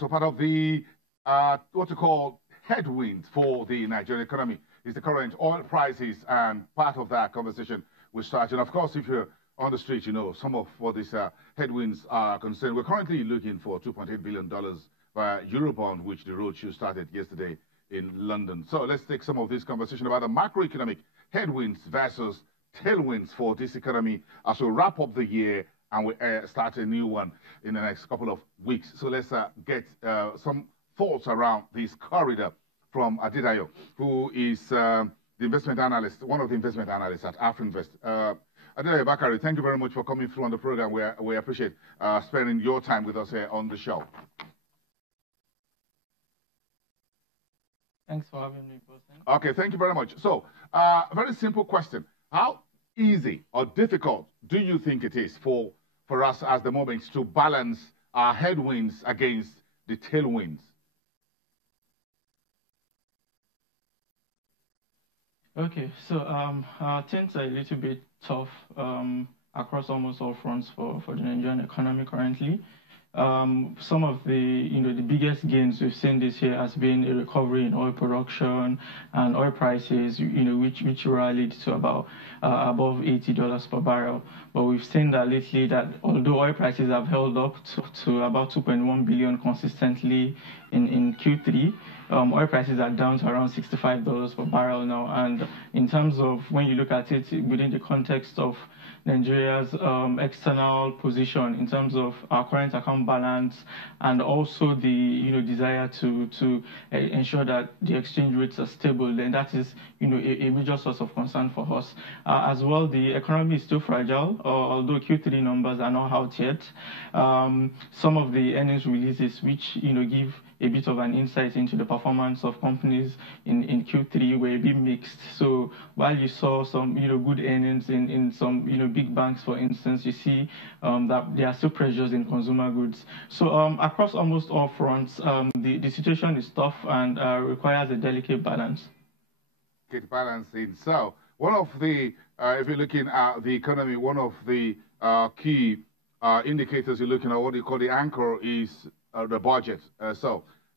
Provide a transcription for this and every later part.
So part of the what you call headwinds for the Nigerian economy is the current oil prices, and part of that conversation will start. And of course, if you're on the street, you know some of what these headwinds are concerned. We're currently looking for $2.8 billion via Eurobond, which the roadshow started yesterday in London. So let's take some of this conversation about the macroeconomic headwinds versus tailwinds for this economy as we wrap up the year and we start a new one in the next couple of weeks. So let's get some thoughts around this corridor from Adedayo, who is the investment analyst, one of the investment analysts at Afrinvest. Adedayo Bakari, thank you very much for coming through on the program. We appreciate spending your time with us here on the show. Thanks for having me, Bosen. Okay, thank you very much. So, very simple question. How easy or difficult do you think it is for us at the moment to balance our headwinds against the tailwinds? Okay, so things are a little bit tough across almost all fronts for the Nigerian economy currently. Some of the the biggest gains we've seen this year has been a recovery in oil production and oil prices, which rallied to about above $80 per barrel. But we've seen that lately that although oil prices have held up to about 2.1 billion consistently in Q3, oil prices are down to around $65 per barrel now. And in terms of when you look at it within the context of Nigeria's external position in terms of our current account balance and also the desire to ensure that the exchange rates are stable, then that is a major source of concern for us. As well, the economy is still fragile, although Q3 numbers are not out yet. Some of the earnings releases, which give a bit of an insight into the performance of companies in Q3 were a bit mixed. So while you saw some good earnings in some big banks, for instance, you see that there are still pressures in consumer goods. So across almost all fronts, the situation is tough and requires a delicate balance. Delicate balancing. So one of the if you're looking at the economy, one of the key indicators you're looking at, what you call the anchor, is the budget.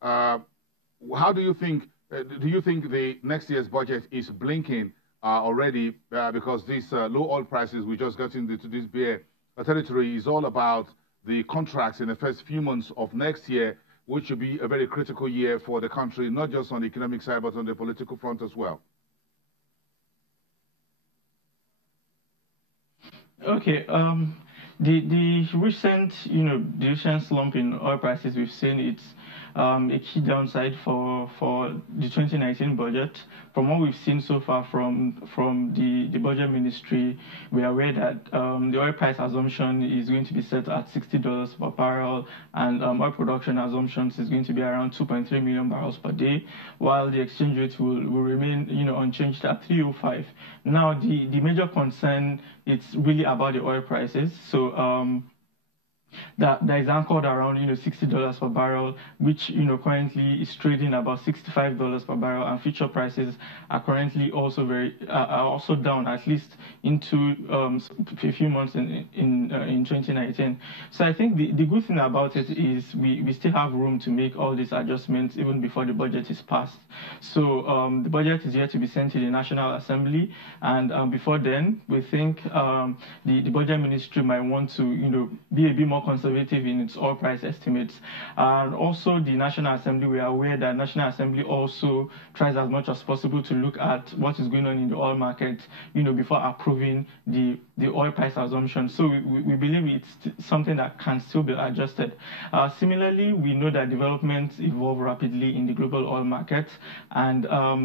How do you think the next year's budget is blinking already? Because these low oil prices we just got into this bear territory is all about the contracts in the first few months of next year, which will be a very critical year for the country, not just on the economic side, but on the political front as well. Okay. The recent slump in oil prices we've seen, it's a key downside for the 2019 budget. From what we've seen so far from the budget ministry, we are aware that the oil price assumption is going to be set at $60 per barrel, and oil production assumptions is going to be around 2.3 million barrels per day, while the exchange rate will remain unchanged at 305. Now the major concern is really about the oil prices. So that is anchored around $60 per barrel, which currently is trading about $65 per barrel, and future prices are currently also also down, at least into a few months in 2019. So I think the good thing about it is we still have room to make all these adjustments even before the budget is passed. So the budget is yet to be sent to the National Assembly, and before then we think the budget ministry might want to be a bit more conservative in its oil price estimates. And also the National Assembly, we are aware that National Assembly also tries as much as possible to look at what is going on in the oil market, before approving the oil price assumption. So we believe it's something that can still be adjusted. Similarly, we know that developments evolve rapidly in the global oil market, and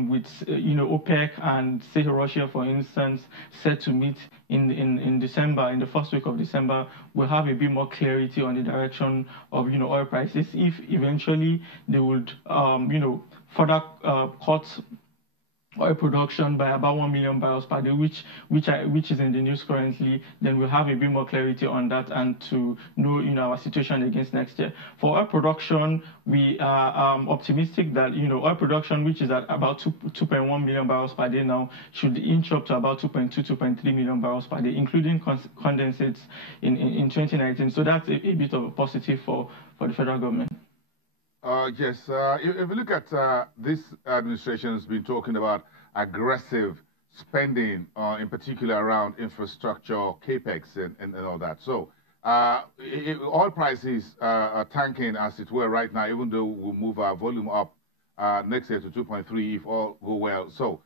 with OPEC and say Russia, for instance, set to meet in December, in the first week of December, we'll have a bit more clarity on the direction of oil prices, if eventually they would further cut oil production by about 1 million barrels per day, which is in the news currently. Then we'll have a bit more clarity on that and to know our situation against next year. For oil production, we are optimistic that oil production, which is at about 2.1 million barrels per day now, should inch up to about 2.3 million barrels per day, including condensates in 2019. So that's a bit of a positive for the federal government. Yes. If you look at this administration has been talking about aggressive spending, in particular around infrastructure, capex, and all that. So, oil prices are tanking, as it were, right now. Even though we'll move our volume up next year to 2.3 if all go well. So,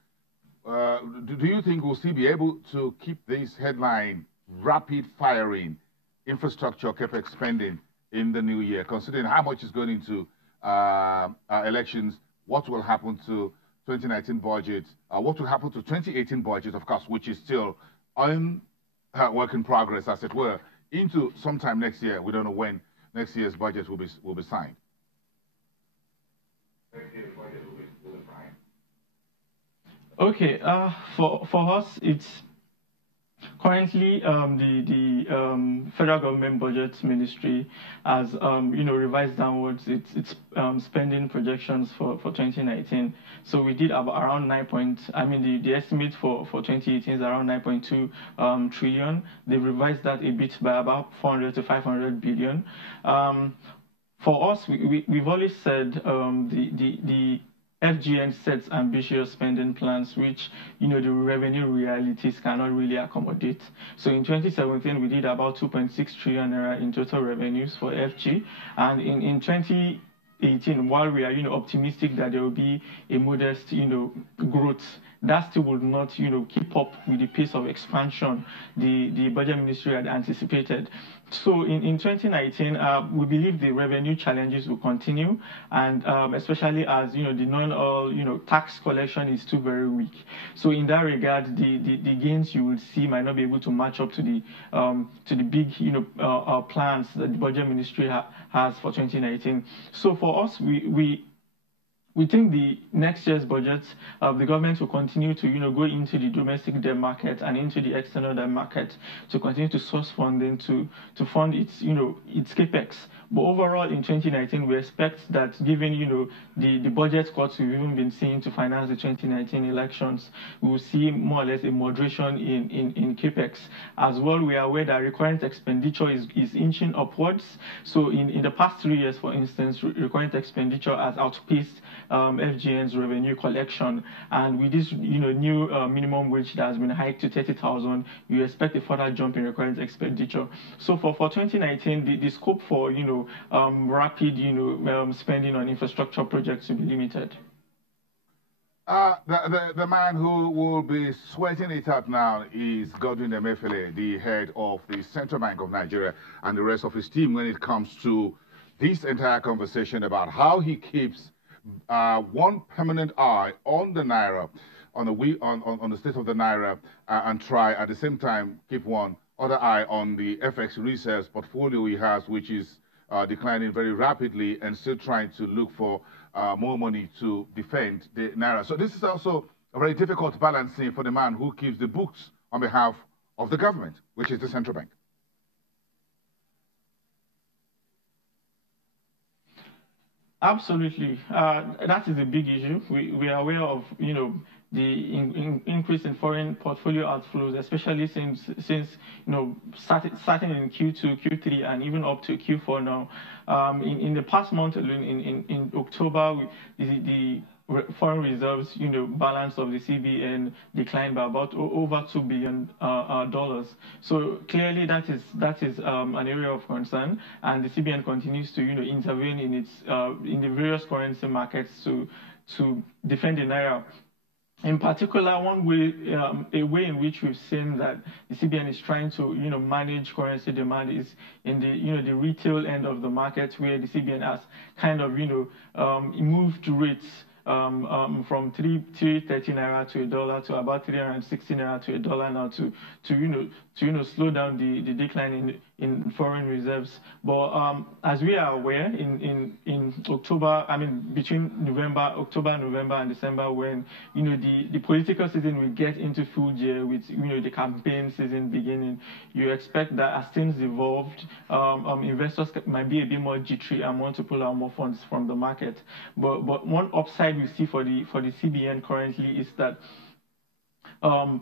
do you think we'll still be able to keep this headline rapid firing infrastructure capex spending in the new year, considering how much is going into elections, what will happen to 2019 budget, what will happen to 2018 budget, of course, which is still on work in progress, as it were, into sometime next year. We don't know when next year's budget will be signed. Next year's budget will be signed. Okay, for us, it's currently the federal government budget ministry has revised downwards its spending projections for 2019. So we did about around the estimate for 2018 is around 9.2 trillion. They revised that a bit by about 400 to 500 billion. For us, we've always said the FGN sets ambitious spending plans, which the revenue realities cannot really accommodate. So in 2017, we did about 2.6 trillion naira in total revenues for FG, and in 2018, while we are optimistic that there will be a modest growth, that still would not keep up with the pace of expansion the budget ministry had anticipated. So in 2019, we believe the revenue challenges will continue, and especially as the non-oil tax collection is still very weak. So in that regard, the gains you will see might not be able to match up to the big plans that the budget ministry has for 2019. So for us, we think the next year's budget, the government will continue to go into the domestic debt market and into the external debt market to continue to source funding to fund its capex. But overall, in 2019, we expect that given the budget cuts we've even been seeing to finance the 2019 elections, we will see more or less a moderation in capex. As well, we are aware that recurrent expenditure is inching upwards. So in the past 3 years, for instance, recurrent expenditure has outpaced FGN's revenue collection, and with this new minimum wage that has been hiked to 30,000, you expect a further jump in recurrent expenditure. So for 2019, the scope for rapid spending on infrastructure projects will be limited. The man who will be sweating it out now is Godwin Emefiele, the head of the Central Bank of Nigeria, and the rest of his team when it comes to this entire conversation about how he keeps one permanent eye on the naira, on the state of the naira, and try at the same time keep one other eye on the FX reserves portfolio he has, which is declining very rapidly, and still trying to look for more money to defend the naira. So this is also a very difficult balancing for the man who keeps the books on behalf of the government, which is the central bank. Absolutely, that is a big issue. We are aware of the increase in foreign portfolio outflows, especially since starting in Q2, Q3, and even up to Q4 now. In the past month alone, in October, the foreign reserves, balance of the CBN declined by about over $2 billion. So clearly, that is an area of concern, and the CBN continues to intervene in the various currency markets to defend the naira. In particular, a way in which we've seen that the CBN is trying to manage currency demand is in the retail end of the market, where the CBN has kind of moved rates from 330 naira to $1 to about 360 naira to $1 now to slow down the decline in foreign reserves. But as we are aware, in October, between October, November, and December, when the political season will get into full gear with the campaign season beginning, you expect that as things evolved, investors might be a bit more jittery and want to pull out more funds from the market. But one upside we see for the CBN currently is that the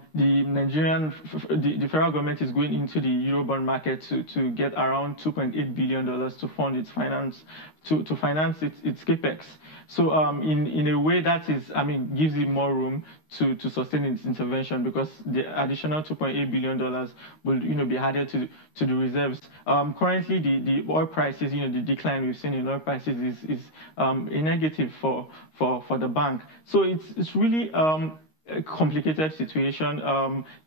federal government is going into the Eurobond market to get around $2.8 billion to fund its finance to finance its capex. So in a way that is, I mean, gives it more room to sustain its intervention, because the additional $2.8 billion will be added to the reserves. Currently, the oil prices, the decline we've seen in oil prices is a negative for the bank. So it's really a complicated situation.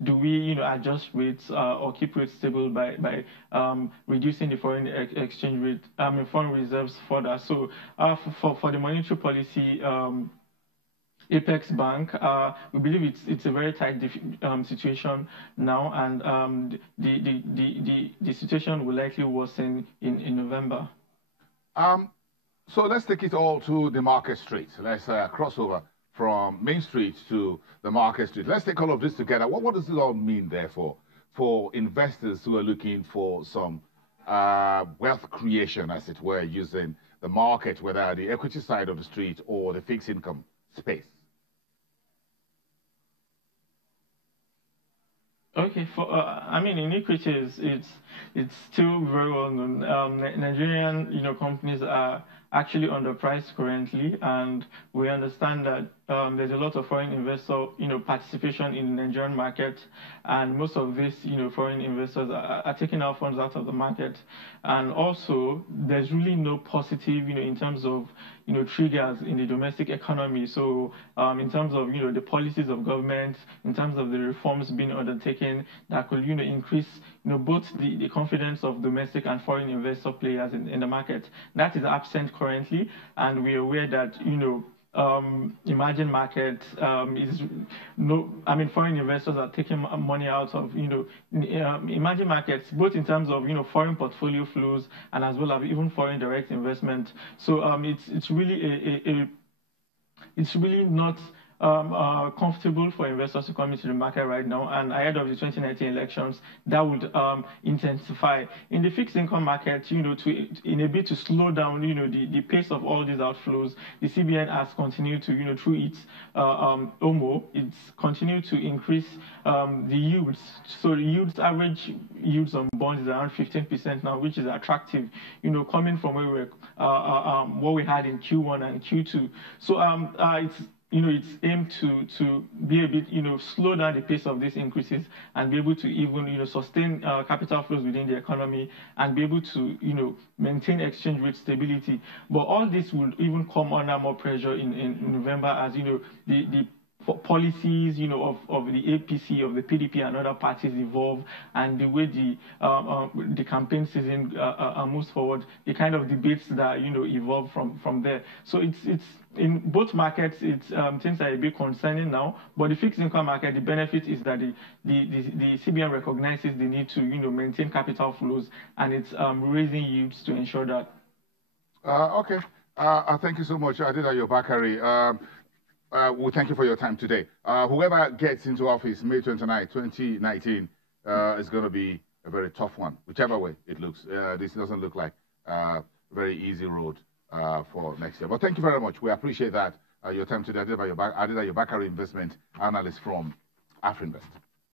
Do we adjust rates or keep rates stable by reducing the foreign exchange rate, foreign reserves further? So for the monetary policy Apex Bank, we believe it's a very tight situation now, and the situation will likely worsen in November. So let's take it all to the market street. Let's cross over from Main Street to the market street. Let's take all of this together. What does it all mean, therefore, for investors who are looking for some wealth creation, as it were, using the market, whether the equity side of the street or the fixed income space? Okay, I mean, in equities, it's still very well known. Nigerian companies are actually underpriced currently, and we understand that there's a lot of foreign investor participation in the Nigerian market, and most of these foreign investors are taking our funds out of the market. And also there's really no positive in terms of triggers in the domestic economy. So in terms of the policies of government, in terms of the reforms being undertaken that could increase both the confidence of domestic and foreign investor players in the market, that is absent currently. And we're aware that emerging markets foreign investors are taking money out of emerging markets, both in terms of foreign portfolio flows and as well as even foreign direct investment. So it's really it's really not comfortable for investors to come into the market right now, and ahead of the 2019 elections, that would intensify. In the fixed income market, in a bit to slow down, the pace of all these outflows, the CBN has continued to, through its OMO, it's continued to increase the yields. So the yields, average yields on bonds is around 15% now, which is attractive, coming from where what we had in Q1 and Q2. So it's aimed to be a bit, slow down the pace of these increases and be able to even, sustain capital flows within the economy and be able to, maintain exchange rate stability. But all this will even come under more pressure in November, as, the policies, of the APC, of the PDP and other parties evolve, and the way the campaign season moves forward, the kind of debates that evolve from there. So it's in both markets, it's things are a bit concerning now. But the fixed income market, the benefit is that the CBN recognizes the need to maintain capital flows, and it's raising yields to ensure that. Okay. Thank you so much, Adedayo Bakari. Well, thank you for your time today. Whoever gets into office May 29, 2019, is going to be a very tough one, whichever way it looks. This doesn't look like a very easy road for next year. But thank you very much. We appreciate that, your time today. Adedayo Bakari, investment analyst from Afrinvest.